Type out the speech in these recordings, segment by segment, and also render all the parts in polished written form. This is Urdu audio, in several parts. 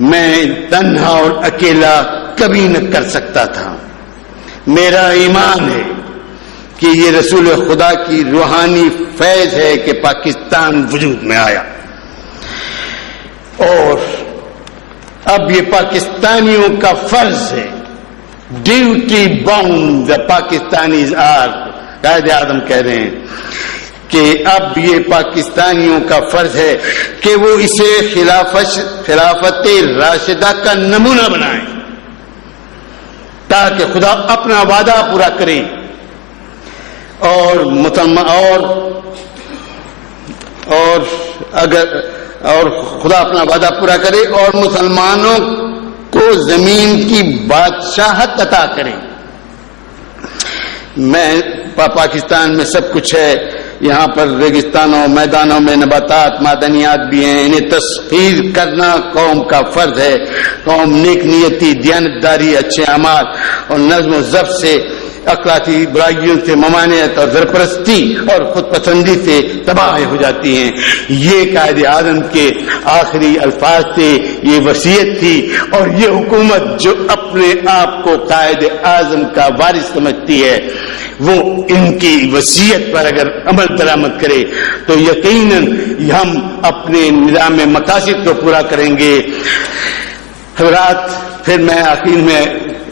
میں تنہا اور اکیلا کبھی نہ کر سکتا تھا. میرا ایمان ہے کہ یہ رسول خدا کی روحانی فیض ہے کہ پاکستان وجود میں آیا، اور اب یہ پاکستانیوں کا فرض ہے. Duty bound the Pakistanis are. Quaid Azam کہہ رہے ہیں کہ اب یہ پاکستانیوں کا فرض ہے کہ وہ اسے خلافت راشدہ کا نمونہ بنائیں تاکہ خدا اپنا وعدہ پورا کرے اور خدا اپنا وعدہ پورا کرے اور مسلمانوں کو زمین کی بادشاہت عطا کرے. پاکستان میں سب کچھ ہے. یہاں پر ریگستانوں میدانوں میں نباتات معدنیات بھی ہیں. انہیں تسخیر کرنا قوم کا فرض ہے. قوم نیک نیتی، دیانتداری، اچھے اعمال اور نظم و ضبط سے، اخلاقی برائیوں سے، ممانعت اور سرپرستی اور خود پسندی سے تباہ ہو جاتی ہیں. یہ قائد اعظم کے آخری الفاظ تھے، یہ وصیت تھی. اور یہ حکومت جو اپنے آپ کو قائد اعظم کا وارث سمجھتی ہے، وہ ان کی وصیت پر اگر عمل درآمد کرے تو یقیناً ہم اپنے نظام مقاصد کو پورا کریں گے. حضرات، پھر میں آخر میں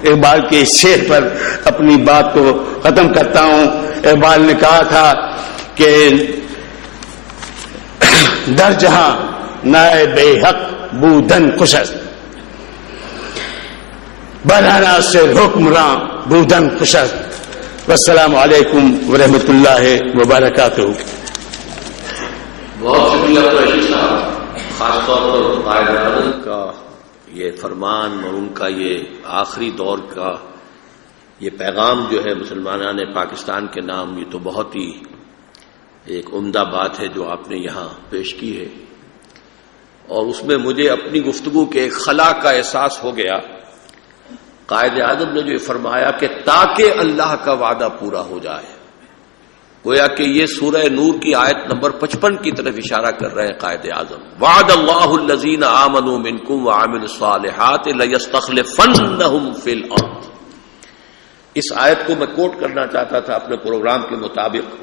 اقبال کے شعر پر اپنی بات کو ختم کرتا ہوں. اقبال نے کہا تھا کہ در جہاں نائب حق بودن خوش است، بلانا سے حکمراں بودن خوش است. والسلام علیکم ورحمۃ اللہ وبرکاتہ. بہت شکریہ قریشی صاحب. خاص طور پر قائد اعظم کا یہ فرمان اور ان کا یہ آخری دور کا یہ پیغام جو ہے مسلمانان پاکستان کے نام، یہ تو بہت ہی ایک عمدہ بات ہے جو آپ نے یہاں پیش کی ہے. اور اس میں مجھے اپنی گفتگو کے ایک خلا کا احساس ہو گیا. قائد اعظم نے جو فرمایا کہ تاکہ اللہ کا وعدہ پورا ہو جائے، گویا کہ یہ سورہ نور کی آیت نمبر 55 کی طرف اشارہ کر رہے ہیں قائد اعظم. وعد اللہ الذین آمنوا منکم وعملوا الصالحات لیستخلفنہم فی الارض. اس آیت کو میں کوٹ کرنا چاہتا تھا اپنے پروگرام کے مطابق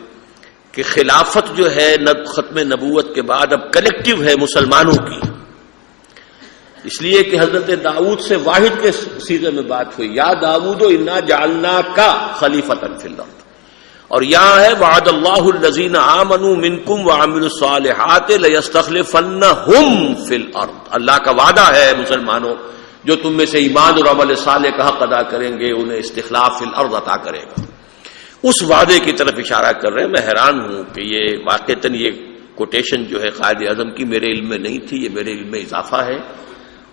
کہ خلافت جو ہے ختم نبوت کے بعد اب کلیکٹیو ہے مسلمانوں کی، اس لیے کہ حضرت داؤد سے واحد کے سیغے میں بات ہوئی، یا داؤد انا جعلناک خلیفۃ فی الارض. اور یہاں ہے وعد اللہ الذین آمنوا منکم وعملوا الصالحات لیستخلفنہم فی الارض. اللہ کا وعدہ ہے مسلمانوں، جو تم میں سے ایمان اور عمل صالح کا حق ادا کریں گے انہیں استخلاف فی الارض عطا کرے گا. اس وعدے کی طرف اشارہ کر رہے ہیں. میں حیران ہوں کہ یہ واقعتاً یہ کوٹیشن جو ہے قائد اعظم کی میرے علم میں نہیں تھی، یہ میرے علم میں اضافہ ہے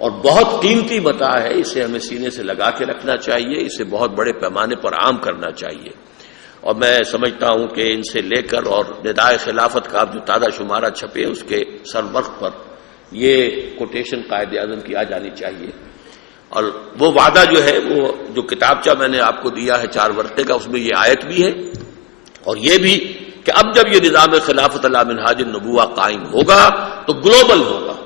اور بہت قیمتی متاع ہے. اسے ہمیں سینے سے لگا کے رکھنا چاہیے، اسے بہت بڑے پیمانے پر عام کرنا چاہیے. اور میں سمجھتا ہوں کہ ان سے لے کر اور ندائے خلافت کا جو تازہ شمارہ چھپے اس کے سرورق پر یہ کوٹیشن قائد اعظم کی آ جانی چاہیے. اور وہ وعدہ جو ہے، وہ جو کتابچہ میں نے آپ کو دیا ہے 4 ورقے کا، اس میں یہ آیت بھی ہے اور یہ بھی کہ اب جب یہ نظام خلافت علی منہاج النبوہ قائم ہوگا تو گلوبل ہوگا.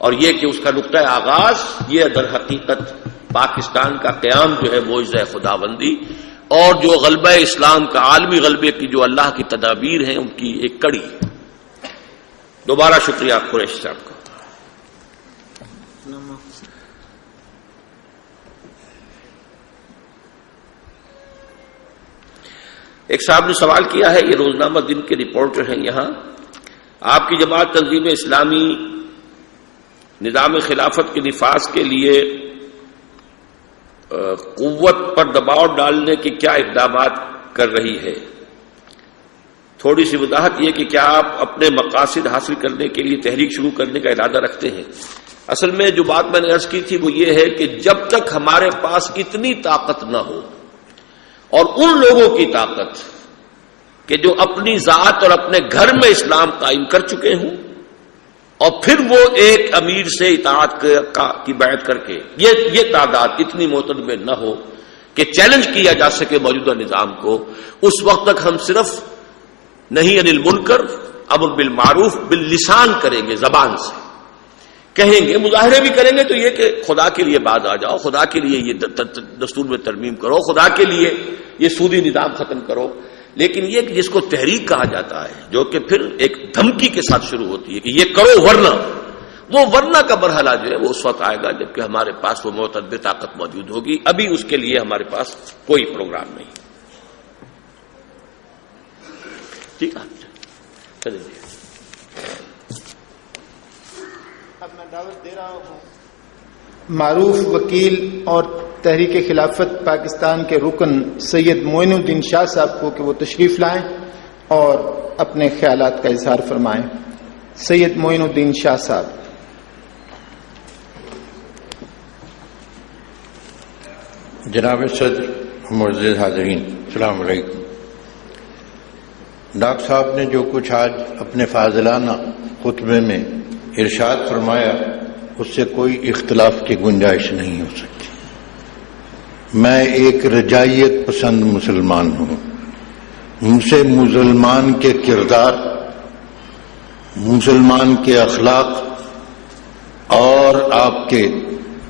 اور یہ کہ اس کا نقطہ آغاز یہ در حقیقت پاکستان کا قیام جو ہے معجزہ خداوندی اور جو غلبہ اسلام کا عالمی غلبے کی جو اللہ کی تدابیر ہیں ان کی ایک کڑی. دوبارہ شکریہ قریشی صاحب کا. ایک صاحب نے سوال کیا ہے، یہ روزنامہ دن کے رپورٹر ہیں یہاں، آپ کی جماعت تنظیم اسلامی نظام خلافت کے نفاذ کے لیے قوت پر دباؤ ڈالنے کے کیا اقدامات کر رہی ہے؟ تھوڑی سی وضاحت یہ کہ کیا آپ اپنے مقاصد حاصل کرنے کے لیے تحریک شروع کرنے کا ارادہ رکھتے ہیں؟ اصل میں جو بات میں نے عرض کی تھی وہ یہ ہے کہ جب تک ہمارے پاس اتنی طاقت نہ ہو اور ان لوگوں کی طاقت کہ جو اپنی ذات اور اپنے گھر میں اسلام قائم کر چکے ہوں اور پھر وہ ایک امیر سے اطاعت کی بیعت کر کے یہ تعداد اتنی معتدل نہ ہو کہ چیلنج کیا جا سکے موجودہ نظام کو، اس وقت تک ہم صرف نہیں عن المنکر امر بالمعروف باللسان کریں گے، زبان سے، کہیں گے، مظاہرے بھی کریں گے تو یہ کہ خدا کے لیے باز آ جاؤ، خدا کے لیے یہ دستور میں ترمیم کرو، خدا کے لیے یہ سودی نظام ختم کرو. لیکن یہ کہ جس کو تحریک کہا جاتا ہے، جو کہ پھر ایک دھمکی کے ساتھ شروع ہوتی ہے کہ یہ کرو ورنہ، وہ ورنہ کا مرحلہ جو ہے وہ اس وقت آئے گا جبکہ ہمارے پاس وہ معتدل طاقت موجود ہوگی. ابھی اس کے لیے ہمارے پاس کوئی پروگرام نہیں. ٹھیک ہے، چلیے. اب میں دعوت دے رہا ہوں معروف وکیل اور تحریک خلافت پاکستان کے رکن سید معین الدین شاہ صاحب کو کہ وہ تشریف لائیں اور اپنے خیالات کا اظہار فرمائیں. سید معین الدین شاہ صاحب. جناب صدر، معزز حاضرین، السلام علیکم. ڈاکٹر صاحب نے جو کچھ آج اپنے فاضلانہ خطبے میں ارشاد فرمایا اس سے کوئی اختلاف کی گنجائش نہیں ہو سکتی. میں ایک رجائیت پسند مسلمان ہوں. مجھ سے مسلمان کے کردار، مسلمان کے اخلاق اور آپ کے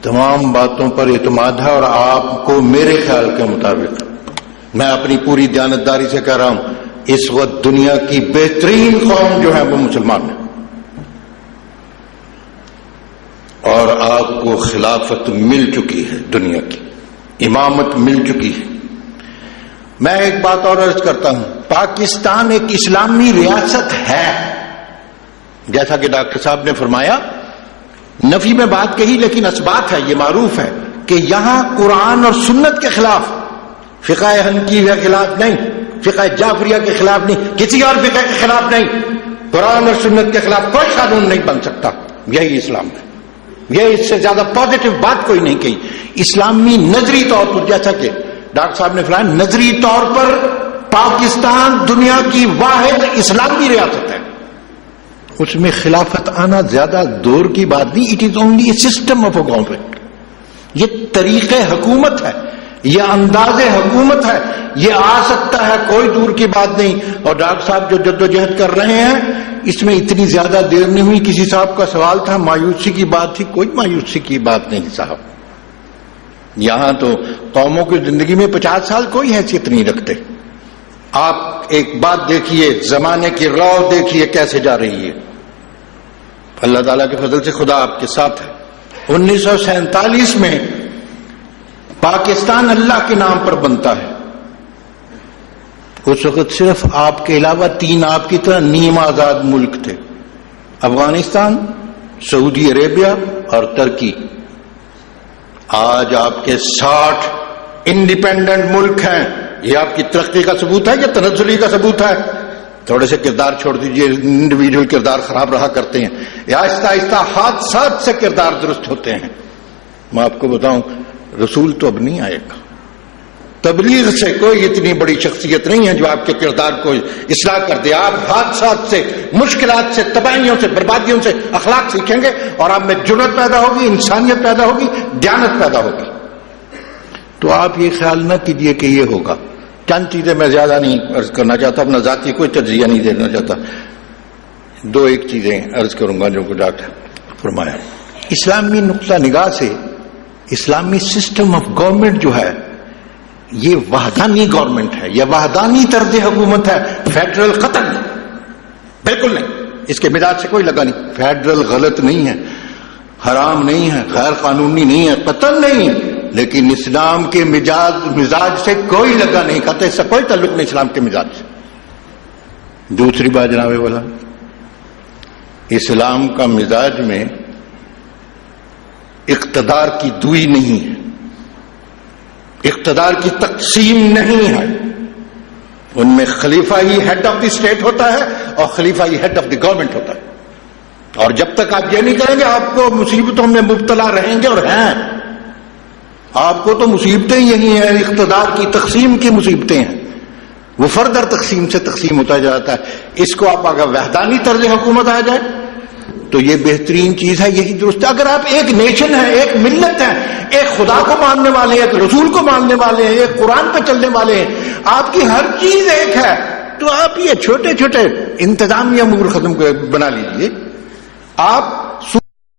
تمام باتوں پر اعتماد ہے، اور آپ کو میرے خیال کے مطابق میں اپنی پوری دیانتداری سے کہہ رہا ہوں اس وقت دنیا کی بہترین قوم جو ہے وہ مسلمان ہے، اور آپ کو خلافت مل چکی ہے، دنیا کی امامت مل چکی ہے. میں ایک بات اور عرض کرتا ہوں، پاکستان ایک اسلامی ریاست ہے، جیسا کہ ڈاکٹر صاحب نے فرمایا. نفی میں بات کہی لیکن اثبات ہے، یہ معروف ہے کہ یہاں قرآن اور سنت کے خلاف، فقہ حنفی کے خلاف نہیں، فقہ جعفریہ کے خلاف نہیں، کسی اور فقہ کے خلاف نہیں، قرآن اور سنت کے خلاف کوئی قانون نہیں بن سکتا. یہی اسلام ہے. یہ اس سے زیادہ پازیٹو بات کوئی نہیں کہی. اسلامی نظری طور پر، جیسا کہ ڈاکٹر صاحب نے فرمایا، نظری طور پر پاکستان دنیا کی واحد اسلامی ریاست ہے. اس میں خلافت آنا زیادہ دور کی بات نہیں. It is only a system of a government. یہ طریقے حکومت ہے، یہ انداز حکومت ہے، یہ آ سکتا ہے، کوئی دور کی بات نہیں. اور ڈاکٹر صاحب جو جدوجہد کر رہے ہیں اس میں اتنی زیادہ دیر نہیں ہوئی. کسی صاحب کا سوال تھا، مایوسی کی بات تھی. کوئی مایوسی کی بات نہیں صاحب. یہاں تو قوموں کی زندگی میں 50 سال کوئی حیثیت نہیں رکھتے. آپ ایک بات دیکھیے، زمانے کی رو دیکھیے کیسے جا رہی ہے. اللہ تعالیٰ کے فضل سے خدا آپ کے ساتھ ہے. 1947 میں پاکستان اللہ کے نام پر بنتا ہے. اس وقت صرف آپ کے علاوہ 3 آپ کی طرح نیم آزاد ملک تھے، افغانستان، سعودی عربیہ اور ترکی. آج آپ کے 60 انڈیپینڈنٹ ملک ہیں. یہ آپ کی ترقی کا ثبوت ہے یا تنزلی کا ثبوت ہے؟ تھوڑے سے کردار چھوڑ دیجئے، انڈیویجول کردار خراب رہا کرتے ہیں. آہستہ آہستہ حادثات سے کردار درست ہوتے ہیں. میں آپ کو بتاؤں، رسول تو اب نہیں آئے گا. تبلیغ سے کوئی اتنی بڑی شخصیت نہیں ہے جو آپ کے کردار کو اصلاح کر دے. آپ حادثات سے، مشکلات سے، تباہیوں سے، بربادیوں سے اخلاق سیکھیں گے اور آپ میں جرأت پیدا ہوگی، انسانیت پیدا ہوگی، دیانت پیدا ہوگی. تو آپ یہ خیال نہ کیجئے کہ یہ ہوگا. چند چیزیں میں زیادہ نہیں عرض کرنا چاہتا، اپنا ذاتی کوئی تجزیہ نہیں دینا چاہتا. 2-1 چیزیں عرض کروں گا جو کہ ڈاکٹر فرمایا. اسلامی نقطہ نگاہ سے اسلامی سسٹم آف گورنمنٹ جو ہے یہ وحدانی گورنمنٹ ہے، یہ وحدانی طرز حکومت ہے. فیڈرل قطع نہیں، بالکل نہیں. اس کے مزاج سے کوئی لگا نہیں. فیڈرل غلط نہیں ہے، حرام نہیں ہے، غیر قانونی نہیں ہے، قطع نہیں. لیکن اسلام کے مزاج سے کوئی لگا نہیں، کہتے اس سے کوئی تعلق نہیں اسلام کے مزاج سے. دوسری بات جناب والا، اسلام کا مزاج میں اقتدار کی دوئی نہیں ہے، اقتدار کی تقسیم نہیں ہے. ان میں خلیفہ he had of the state ہوتا ہے اور خلیفہ he had of the government ہوتا ہے. اور جب تک آپ یہ نہیں کریں گے آپ کو مصیبتوں میں مبتلا رہیں گے، اور ہیں آپ کو تو مصیبتیں یہی ہیں، اقتدار کی تقسیم کی مصیبتیں ہیں. وہ فردر تقسیم سے تقسیم ہوتا جاتا ہے. اس کو آپ اگر وحدانی طرز حکومت آ جائے تو یہ بہترین چیز ہے، یہی درست ہے. اگر آپ ایک نیشن ہے، ایک ملت ہے، ایک خدا کو ماننے والے ہیں، ایک رسول کو ماننے والے ہیں، ایک قرآن پہ چلنے والے ہیں، آپ کی ہر چیز ایک ہے، تو آپ یہ چھوٹے چھوٹے انتظامی امور ختم بنا لیجئے. آپ